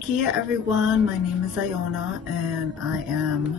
Kia everyone, my name is Iona and I am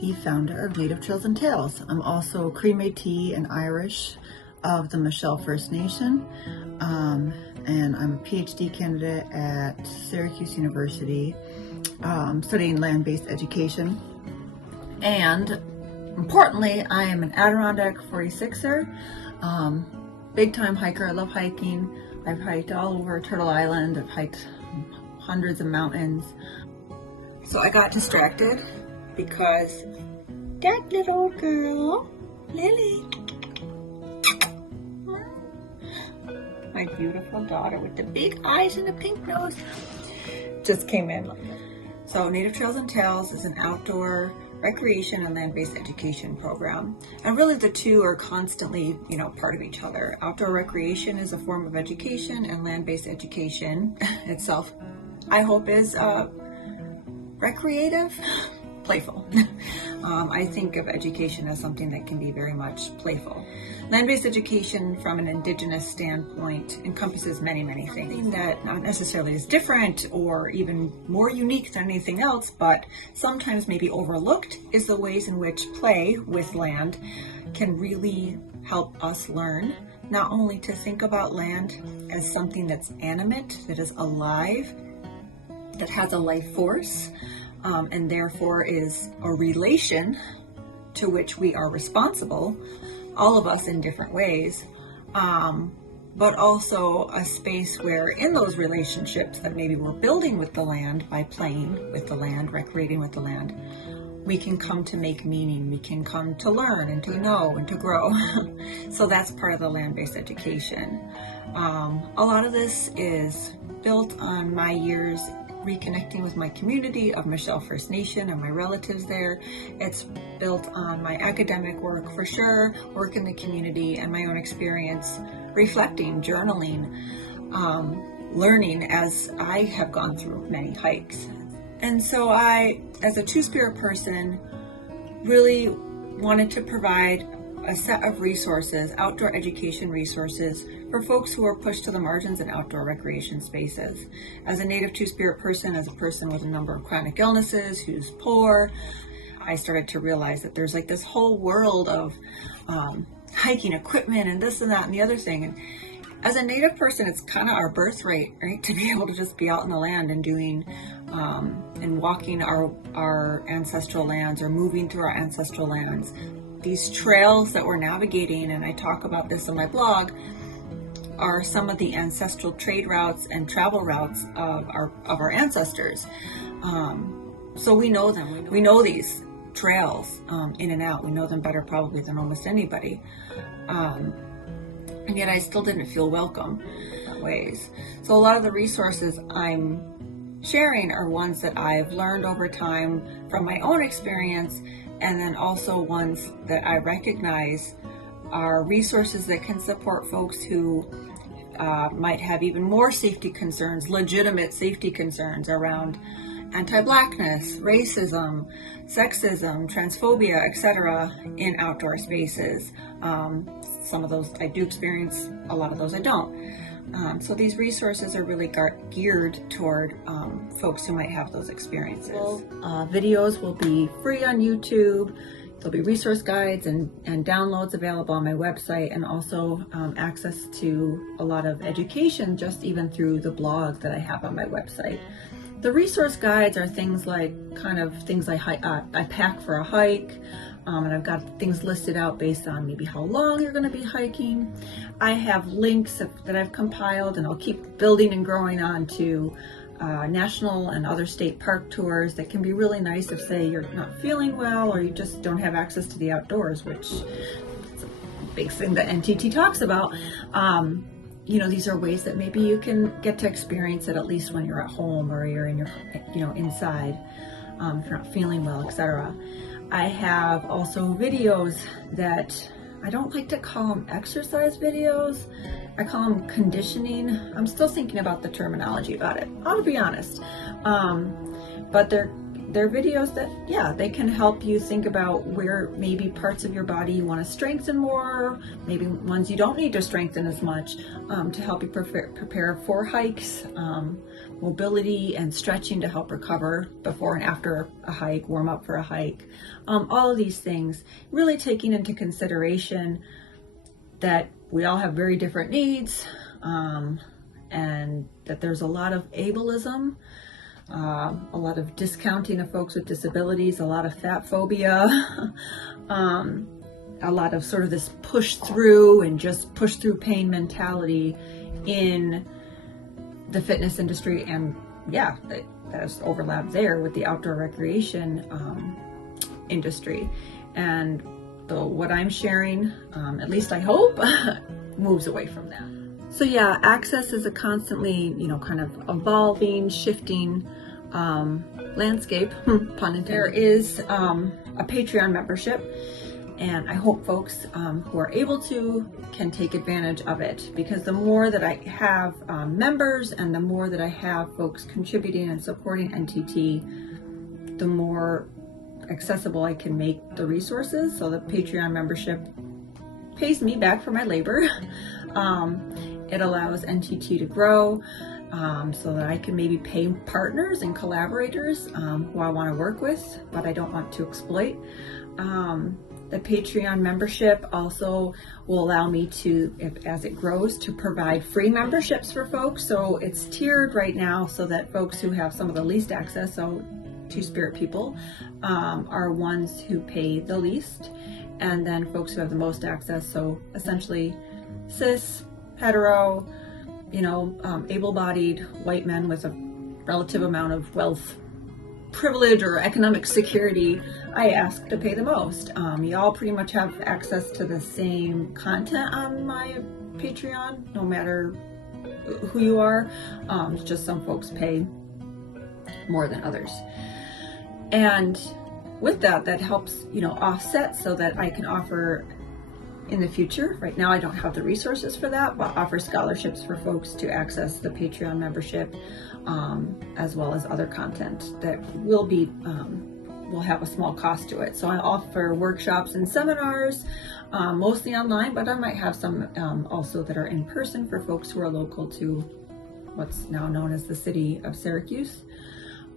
the founder of Native Trails and Tales. I'm also Cree Métis and Irish of the Michelle First Nation, and I'm a PhD candidate at Syracuse University, studying land-based education. And importantly, I am an Adirondack 46er, big time hiker. I love hiking. I've hiked all over Turtle Island. I've hiked hundreds of mountains. So I got distracted because that little girl, Lily, my beautiful daughter with the big eyes and the pink nose, just came in. So Native Trails and Tales is an outdoor recreation and land-based education program. And really the two are constantly, part of each other. Outdoor recreation is a form of education, and land-based education itself, I hope, is recreative, playful. I think of education as something that can be very much playful. Land-based education from an indigenous standpoint encompasses many, many things that not necessarily is different or even more unique than anything else, but sometimes maybe overlooked, is the ways in which play with land can really help us learn not only to think about land as something that's animate, that is alive, that has a life force, and therefore is a relation to which we are responsible, all of us in different ways, but also a space where in those relationships that maybe we're building with the land by playing with the land, recreating with the land, we can come to make meaning, we can come to learn and to know and to grow. So that's part of the land-based education. A lot of this is built on my years reconnecting with my community of Michelle First Nation and my relatives there. It's built on my academic work for sure, work in the community, and my own experience reflecting, journaling, learning as I have gone through many hikes. And so I, as a two-spirit person, really wanted to provide a set of resources, outdoor education resources, for folks who are pushed to the margins in outdoor recreation spaces. As a Native Two-Spirit person, as a person with a number of chronic illnesses, who's poor, I started to realize that there's like this whole world of hiking equipment and this and that and the other thing. And as a Native person, it's kind of our birthright, right? To be able to just be out in the land and doing and walking our ancestral lands, or moving through our ancestral lands. These trails that we're navigating, and I talk about this on my blog, are some of the ancestral trade routes and travel routes of our ancestors. So we know them. We know these trails in and out. We know them better probably than almost anybody. And yet I still didn't feel welcome in that ways. So a lot of the resources I'm sharing are ones that I've learned over time from my own experience, and then also ones that I recognize are resources that can support folks who might have even more safety concerns, legitimate safety concerns around anti-Blackness, racism, sexism, transphobia, etc. in outdoor spaces. Some of those I do experience, a lot of those I don't. So these resources are really geared toward folks who might have those experiences. Videos will be free on YouTube. There'll be resource guides and downloads available on my website, and also access to a lot of education just even through the blog that I have on my website. The resource guides are things like things I pack for a hike, and I've got things listed out based on maybe how long you're going to be hiking. I have links that I've compiled, and I'll keep building and growing on to national and other state park tours that can be really nice if, say, you're not feeling well or you just don't have access to the outdoors, which is a big thing that NTT talks about. These are ways that maybe you can get to experience it, at least when you're at home or you're in your, inside, if you're not feeling well, etc. I have also videos that I don't like to call them exercise videos. I call them conditioning. I'm still thinking about the terminology about it, I'll be honest. But they're they're videos that, yeah, they can help you think about where maybe parts of your body you want to strengthen more, maybe ones you don't need to strengthen as much, to help you prepare for hikes, mobility and stretching to help recover before and after a hike, warm up for a hike. All of these things, really taking into consideration that we all have very different needs, and that there's a lot of ableism, a lot of discounting of folks with disabilities, a lot of fat phobia, a lot of sort of this push through and just push through pain mentality in the fitness industry. And yeah, there's overlap there with the outdoor recreation industry. And what I'm sharing, at least I hope, moves away from that. So yeah, access is a constantly, kind of evolving, shifting landscape, pun intended. There is a Patreon membership, and I hope folks who are able to can take advantage of it, because the more that I have members and the more that I have folks contributing and supporting NTT, the more accessible I can make the resources. So the Patreon membership pays me back for my labor. It allows NTT to grow, so that I can maybe pay partners and collaborators who I want to work with, but I don't want to exploit. The Patreon membership also will allow me to, as it grows, to provide free memberships for folks. So it's tiered right now so that folks who have some of the least access, so Two-Spirit people, are ones who pay the least. And then folks who have the most access, so essentially cis, hetero, able-bodied white men with a relative amount of wealth, privilege, or economic security, I ask to pay the most. Y'all pretty much have access to the same content on my Patreon, no matter who you are. Just some folks pay more than others. And with that helps, offset so that I can offer in the future. Right now I don't have the resources for that, but offer scholarships for folks to access the Patreon membership, as well as other content that will have a small cost to it. So I offer workshops and seminars, mostly online, but I might have some also that are in person for folks who are local to what's now known as the city of Syracuse.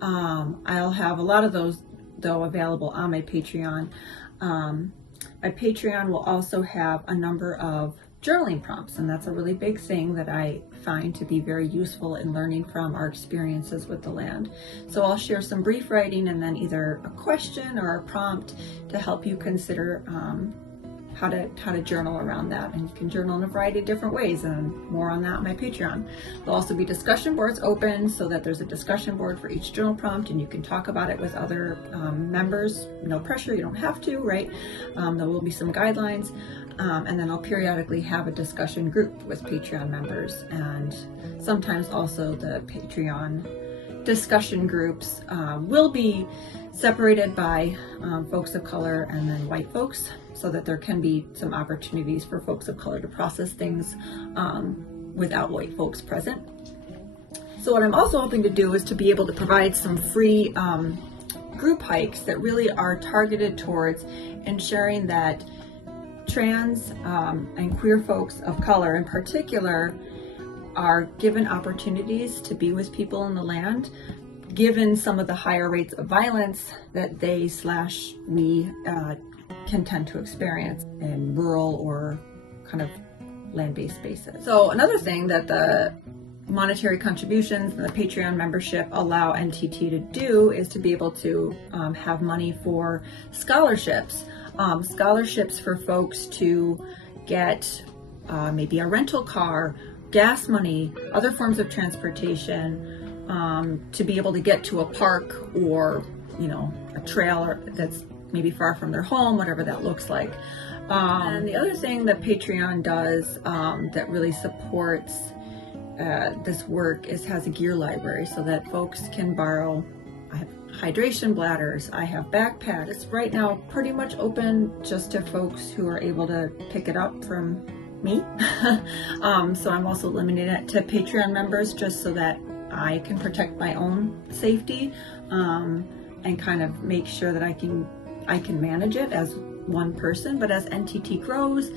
I'll have a lot of those though available on my Patreon. My Patreon will also have a number of journaling prompts, and that's a really big thing that I find to be very useful in learning from our experiences with the land. So I'll share some brief writing and then either a question or a prompt to help you consider how to journal around that. And you can journal in a variety of different ways, and more on that on my Patreon. There'll also be discussion boards open so that there's a discussion board for each journal prompt, and you can talk about it with other members. No pressure, you don't have to, right? There will be some guidelines, and then I'll periodically have a discussion group with Patreon members, and sometimes also the Patreon discussion groups will be separated by folks of color and then white folks, so that there can be some opportunities for folks of color to process things without white folks present. So what I'm also hoping to do is to be able to provide some free group hikes that really are targeted towards ensuring that trans and queer folks of color in particular are given opportunities to be with people in the land, given some of the higher rates of violence that we can tend to experience in rural or kind of land-based spaces. So another thing that the monetary contributions and the Patreon membership allow NTT to do is to be able to have money for scholarships. Scholarships for folks to get maybe a rental car, gas money, other forms of transportation, to be able to get to a park or, a trail that's maybe far from their home, whatever that looks like. And the other thing that Patreon does that really supports this work has a gear library so that folks can borrow. I have hydration bladders, I have backpacks. It's right now pretty much open just to folks who are able to pick it up from me. So I'm also limiting it to Patreon members just so that I can protect my own safety. and kind of make sure that I can manage it as one person. But as NTT grows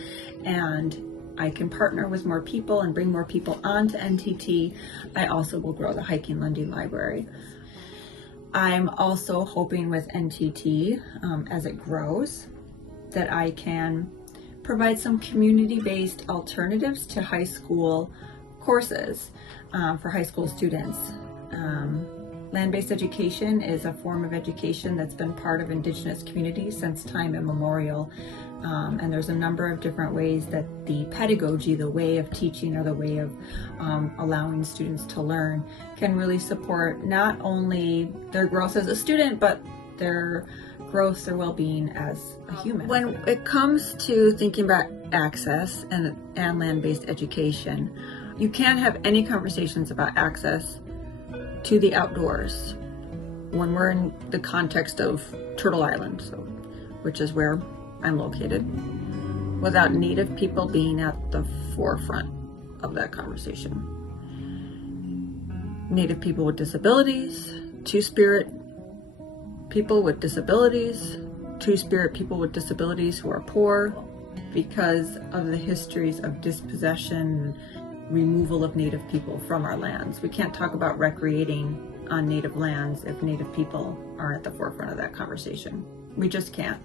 and I can partner with more people and bring more people onto NTT, I also will grow the Hiking Lending Library. I'm also hoping with NTT, as it grows, that I can provide some community-based alternatives to high school courses for high school students. Land-based education is a form of education that's been part of Indigenous communities since time immemorial. And there's a number of different ways that the pedagogy, the way of teaching or the way of allowing students to learn, can really support not only their growth as a student, but their growth, their well-being as a human. When it comes to thinking about access and land-based education, you can't have any conversations about access to the outdoors when we're in the context of Turtle Island, which is where I'm located, without Native people being at the forefront of that conversation. Native people with disabilities, Two-Spirit people with disabilities, Two-Spirit people with disabilities who are poor because of the histories of dispossession, removal of Native people from our lands. We can't talk about recreating on Native lands if Native people aren't at the forefront of that conversation. We just can't.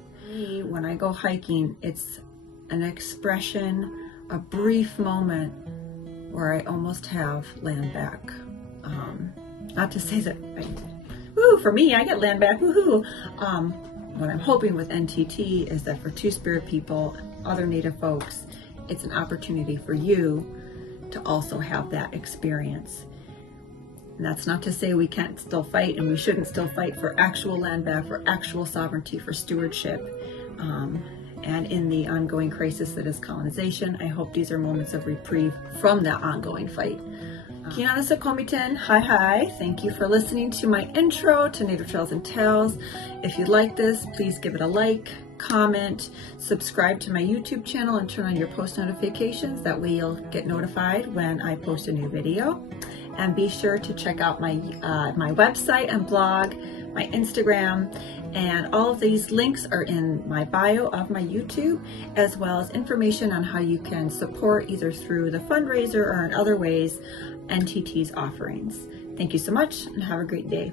When I go hiking, it's an expression, a brief moment where I almost have land back. Not to say that, for me, I get land back, woohoo. What I'm hoping with NTT is that for Two-Spirit people, other Native folks, it's an opportunity for you to also have that experience. And that's not to say we can't still fight and we shouldn't still fight for actual land back, for actual sovereignty, for stewardship. And in the ongoing crisis that is colonization, I hope these are moments of reprieve from that ongoing fight. Kinanasa Komiten, hi. Thank you for listening to my intro to Native Trails and Tales. If you like this, please give it a like, comment, subscribe to my YouTube channel, and turn on your post notifications. That way you'll get notified when I post a new video. And be sure to check out my website and blog, my Instagram, and all of these links are in my bio of my YouTube, as well as information on how you can support either through the fundraiser or in other ways NTT's offerings. Thank you so much and have a great day.